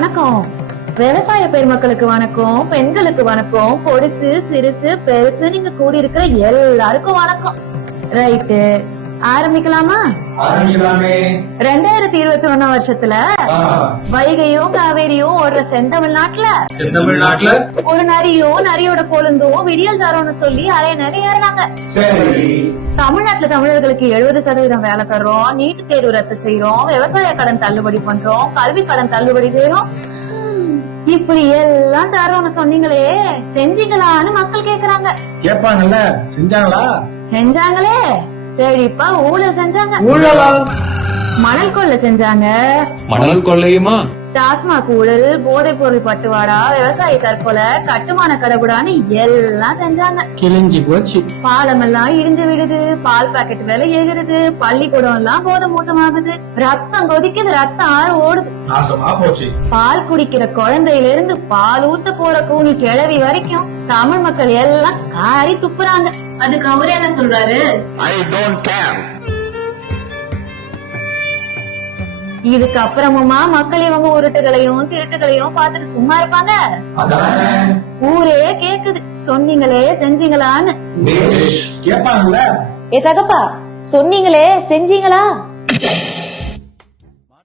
வணக்கம். விவசாய பெருமக்களுக்கு வணக்கம், பெண்களுக்கு வணக்கம், பொடிசு சிறுசு பெருசு நீங்க கூடி இருக்கிற எல்லாருக்கும் வணக்கம். ரைட்டு, ஆரம்பிக்கலாமா? 2021 வருஷத்துல வைகையும் காவேரியும் ஒரு செந்தமிழ்நாட்டுல ஒரு நரியும் நரியோட கொழுந்தும் விடியல் தரோன்னு சொல்லி அரை நேரம் ஏறினாங்க. தமிழ்நாட்டுல தமிழர்களுக்கு 70% வேலை தர்றோம், நீட்டு தேர்வு ரத்து செய்யறோம், விவசாய கடன் தள்ளுபடி பண்றோம், கல்வி கடன் தள்ளுபடி செய்யறோம், இப்படி எல்லாம் தரோன்னு சொன்னீங்களே, செஞ்சீங்களான்னு மக்கள் கேக்குறாங்க. கேட்பாங்கல்ல, செஞ்சாங்களா? செஞ்சாங்களே, செழிப்பா ஊழல் செஞ்சாங்க. மணல் கொள்ளை செஞ்சாங்க. மணல் கொள்ளையுமா? டாஸ்மாக் ஊழல், போதைப் பொருள் பட்டுவாடா, விவசாய தற்கொலை, கட்டுமான கடவுடான்னு எல்லாம் செஞ்சாங்க. கிழிஞ்சு போச்சு. பாலம் எல்லாம் இடிஞ்சு விடுது, பால் பாக்கெட் விலை ஏறுது, பள்ளிக்கூடம் எல்லாம் போதை மூட்டமாகுது, ரத்தம் கொதிக்குது, ரத்தம் ஆறு ஓடுது. நாசமா போச்சு. பால் குடிக்கிற குழந்தையில இருந்து பால் ஊத்த போற கூனி கிழவி வரைக்கும் தமிழ் மக்கள் எல்லாம் காரி துப்புறாங்க. அதுக்கு அவரு என்ன சொல்றாரு? I don't care. இதுக்கு அப்புறமுமா மக்கள் இவங்க உருட்டுகளையும் திருட்டுகளையும் பார்த்துட்டு சும்மா இருப்பாங்க? ஊரே கேக்குது, சொன்னீங்களே செஞ்சீங்களான்னு. கேட்பாங்கல்ல. ஏ தகப்பா, சொன்னீங்களே செஞ்சீங்களா?